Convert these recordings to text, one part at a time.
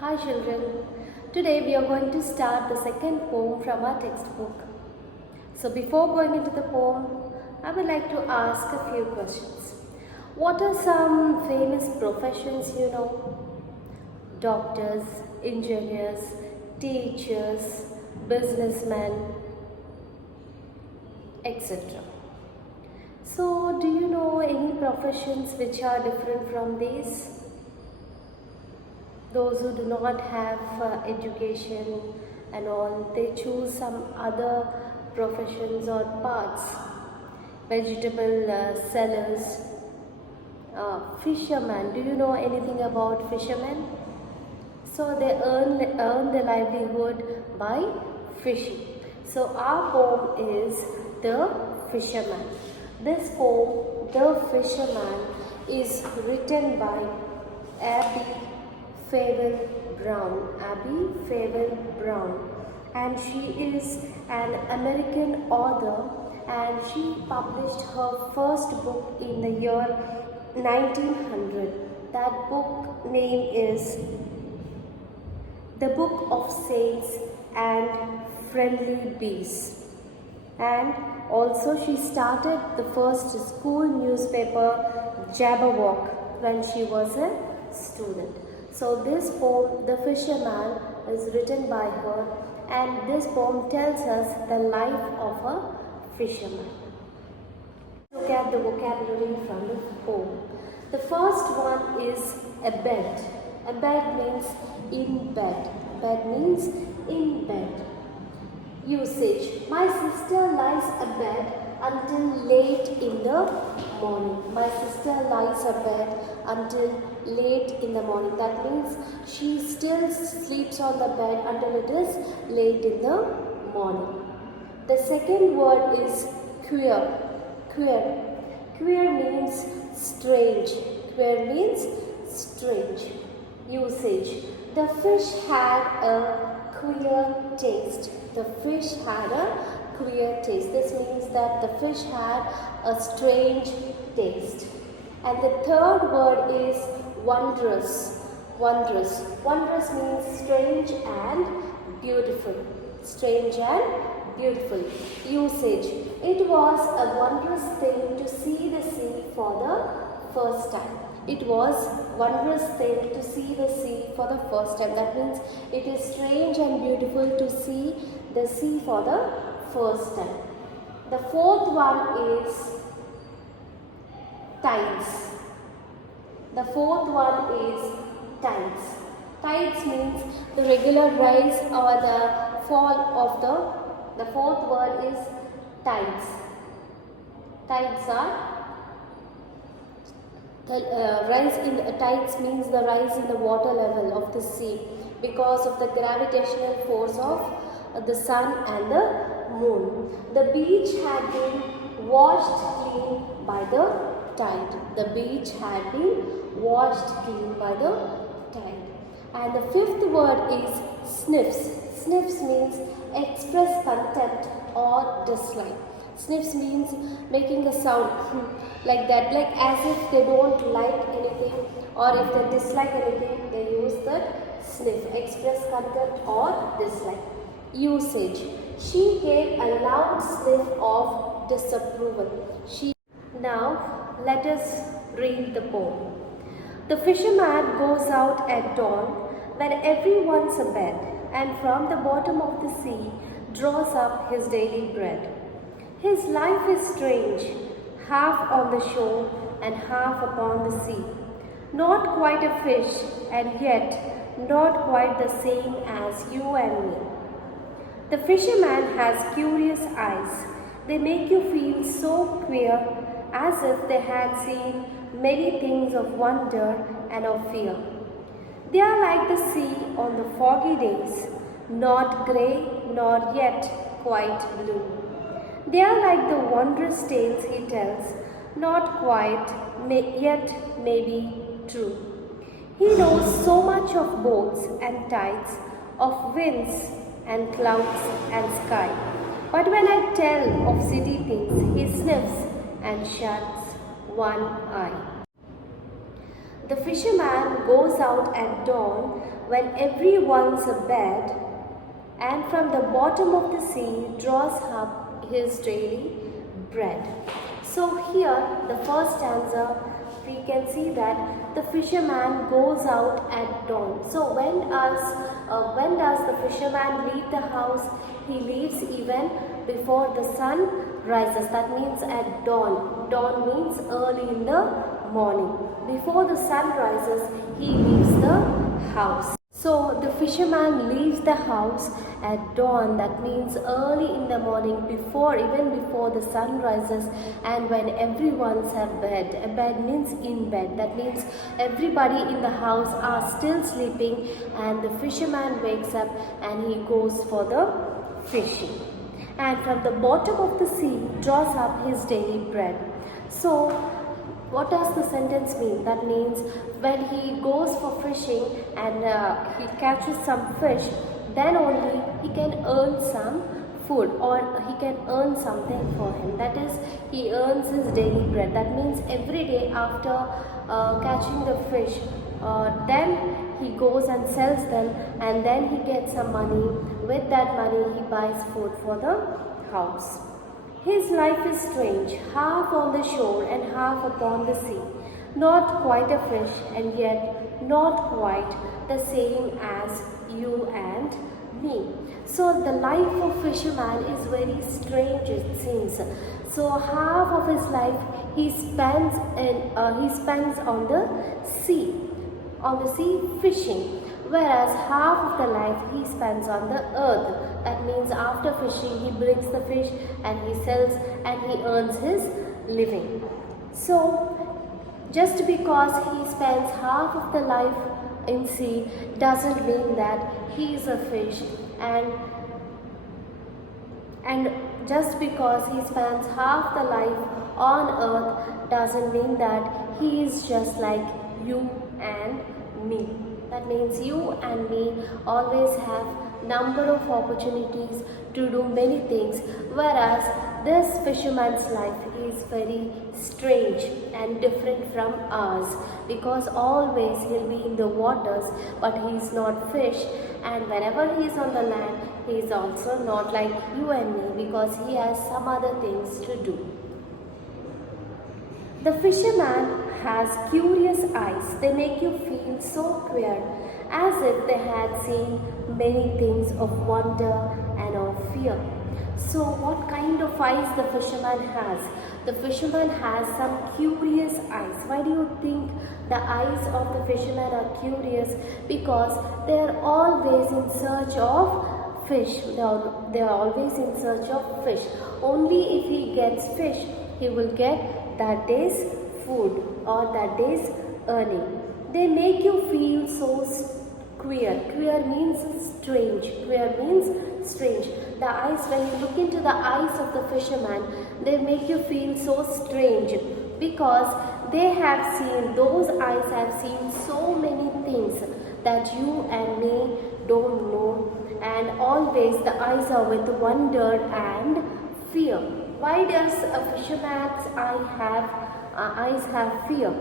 Hi children, today we are going to start the second poem from our textbook. So before going into the poem, I would like to ask a few questions. What are some famous professions you know? Doctors, engineers, teachers, businessmen, etc. So do you know any professions which are different from these? Those who do not have education and all, they choose some other professions or paths. Vegetable sellers, fishermen. Do you know anything about fishermen? So they earn their livelihood by fishing. So our poem is The Fisherman. This poem, The Fisherman, is written by Abby Fawell Brown. Abby Fawell Brown. And she is an American author, and she published her first book in the year 1900. That book name is The Book of Saints and Friendly Bees. And also she started the first school newspaper, Jabberwock, when she was a student. So this poem, The Fisherman, is written by her, and this poem tells us the life of a fisherman. Look at the vocabulary from the poem. The first one is a bed. A bed means in bed. Bed means in bed. Usage. My sister lies abed until late in the morning. My sister lies abed until late in the morning. That means she still sleeps on the bed until it is late in the morning. The second word is queer. Queer. Queer means strange. Queer means strange. Usage. The fish had a queer taste. The fish had a queer taste. This means that the fish had a strange taste. And the third word is wondrous. Wondrous. Wondrous means strange and beautiful. Strange and beautiful. Usage. It was a wondrous thing to see the sea for the first time. It was wondrous thing to see the sea for the first time. That means it is strange and beautiful to see the sea for the first time. The fourth one is tides. The fourth one is tides. Tides means the regular rise or the fall of the fourth word is tides. Tides are rise in tides means the rise in the water level of the sea because of the gravitational force of the sun and the moon. The beach had been washed clean by the tide. The beach had been washed clean by the tide. And the fifth word is sniffs. Sniffs means express contempt or dislike. Sniffs means making a sound like that, like as if they don't like anything or if they dislike anything, they use that sniff, express contempt or dislike. Usage. She gave a loud sniff of disapproval. Now let us read the poem. The fisherman goes out at dawn when everyone's abed, and from the bottom of the sea draws up his daily bread. His life is strange, half on the shore and half upon the sea. Not quite a fish, and yet not quite the same as you and me. The fisherman has curious eyes. They make you feel so queer, as if they had seen many things of wonder and of fear. They are like the sea on the foggy days, not grey nor yet quite blue. They are like the wondrous tales he tells, not quite, yet maybe true. He knows so much of boats and tides, of winds and clouds and sky. But when I tell of city things, he sniffs and shuts one eye. The fisherman goes out at dawn when everyone's abed, and from the bottom of the sea draws up his daily bread. So here, the first stanza, we can see that the fisherman goes out at dawn. So when does the fisherman leave the house? He leaves even before the sun rises. That means at dawn. Dawn means early in the morning. Before the sun rises, he leaves the house. So the fisherman leaves the house at dawn. That means early in the morning, even before the sun rises, and when everyone's at bed. A bed means in bed. That means everybody in the house are still sleeping, and the fisherman wakes up and he goes for the fishing. And from the bottom of the sea draws up his daily bread. So what does the sentence mean? That means when he goes for fishing and he catches some fish, then only he can earn some food, or he can earn something for him. That is, he earns his daily bread. That means every day after catching the fish, then he goes and sells them, and then he gets some money. With that money, he buys food for the house. His life is strange, half on the shore and half upon the sea. Not quite a fish, and yet not quite the same as you and me. So the life of fisherman is very strange, it seems. So half of his life he spends on the sea fishing, whereas half of the life he spends on the earth. That means after fishing, he brings the fish and he sells and he earns his living. So, just because he spends half of the life in sea doesn't mean that he is a fish, and just because he spends half the life on earth doesn't mean that he is just like you and me. That means you and me always have number of opportunities to do many things, whereas this fisherman's life is very strange and different from ours, because always he'll be in the waters but he's not fish, and whenever he's on the land he is also not like you and me, because he has some other things to do. The fisherman has curious eyes. They make you feel so queer, as if they had seen many things of wonder and of fear. So what kind of eyes the fisherman has? The fisherman has some curious eyes. Why do you think the eyes of the fisherman are curious? Because they are always in search of fish. They are always in search of fish. Only if he gets fish, he will get that day's food or that day's earning. They make you feel so queer. Queer means strange. Queer means strange. The eyes, when you look into the eyes of the fisherman, they make you feel so strange, because those eyes have seen so many things that you and me don't know, and always the eyes are with wonder and fear. Why does a fisherman's eyes have fear?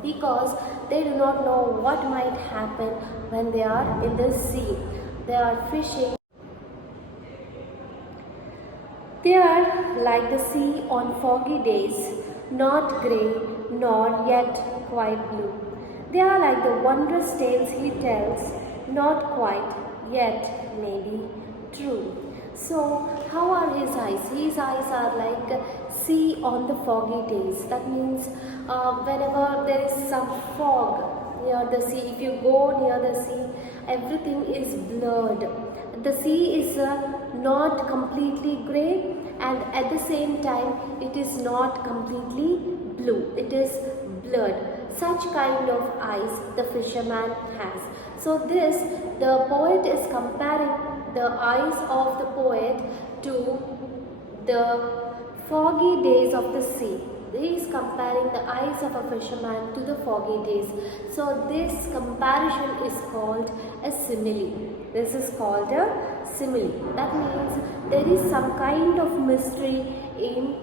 Because they do not know what might happen when they are in the sea. They are fishing. They are like the sea on foggy days, not grey nor yet quite blue. They are like the wondrous tales he tells, not quite yet maybe true. So, how are his eyes? His eyes are like sea on the foggy days. That means whenever there is some fog near the sea, if you go near the sea, everything is blurred. The sea is not completely grey, and at the same time it is not completely blue. It is blurred. Such kind of eyes the fisherman has. So the poet is comparing the eyes of the poet to the foggy days of the sea. He is comparing the eyes of a fisherman to the foggy days. So this comparison is called a simile. This is called a simile. That means there is some kind of mystery in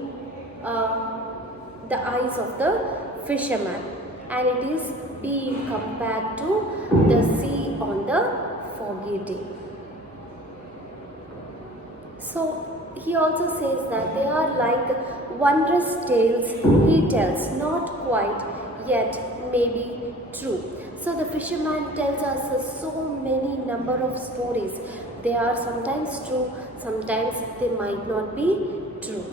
the eyes of the fisherman. and it is being compared to the sea on the foggy day. So he also says that they are like wondrous tales he tells, not quite, yet maybe true. So the fisherman tells us so many number of stories. They are sometimes true, sometimes they might not be true.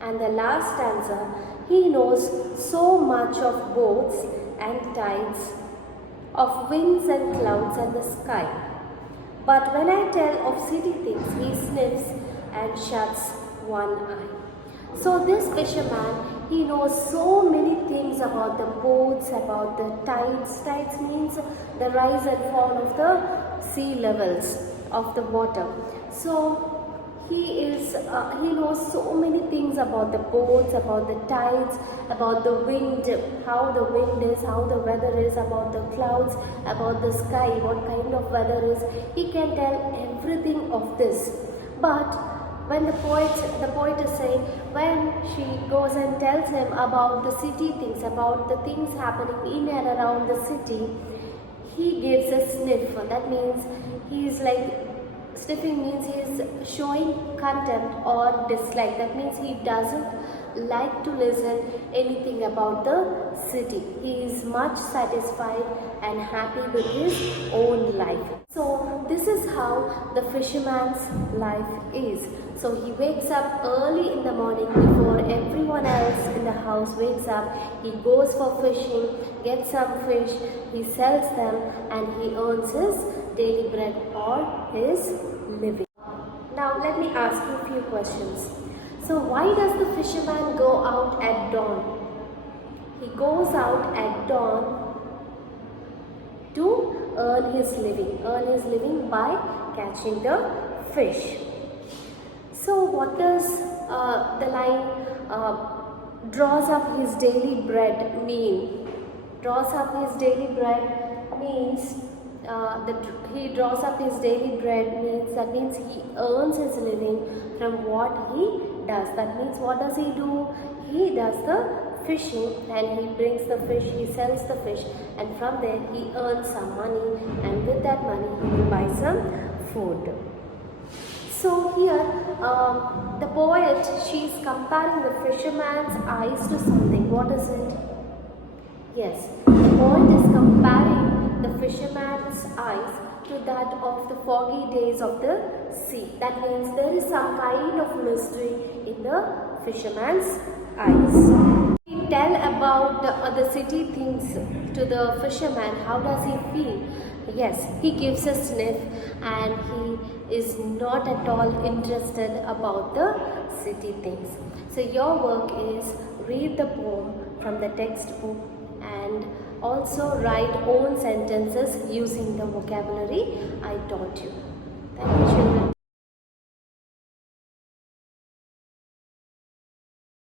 And the last stanza, he knows so much of boats and tides, of winds and clouds and the sky. But when I tell of city things, he sniffs and shuts one eye. So this fisherman, he knows so many things about the boats, about the tides. Tides means the rise and fall of the sea levels of the water. So he knows so many things about the boats, about the tides, about the wind, how the wind is, how the weather is, about the clouds, about the sky, what kind of weather is. He can tell everything of this. But when the poet is saying, when she goes and tells him about the city things, about the things happening in and around the city, he gives a sniff. That means he is like, sniffing means he is showing contempt or dislike. That means he doesn't like to listen anything about the city. He is much satisfied and happy with his own life. So this is how the fisherman's life is. So he wakes up early in the morning before everyone else in the house wakes up. He goes for fishing, gets some fish, he sells them, and he earns his daily bread or his living. Now let me ask you a few questions. So why does the fisherman go out at dawn? He goes out at dawn to earn his living by catching the fish. So what does the line draws up his daily bread mean? Draws up his daily bread means he draws up his daily bread means that means he earns his living from what he does. That means what does he do? He does the fishing and he brings the fish, he sells the fish, and from there he earns some money, and with that money he will buy some food. So here the poet, she is comparing the fisherman's eyes to something. What is it? Yes, the poet is comparing the fisherman's eyes to that of the foggy days of the sea. That means there is some kind of mystery in the fisherman's eyes. He tell about the city things to the fisherman. How does he feel? Yes, he gives a sniff and he is not at all interested about the city things. So your work is read the poem from the textbook and also write own sentences using the vocabulary I taught you. Thank you, children.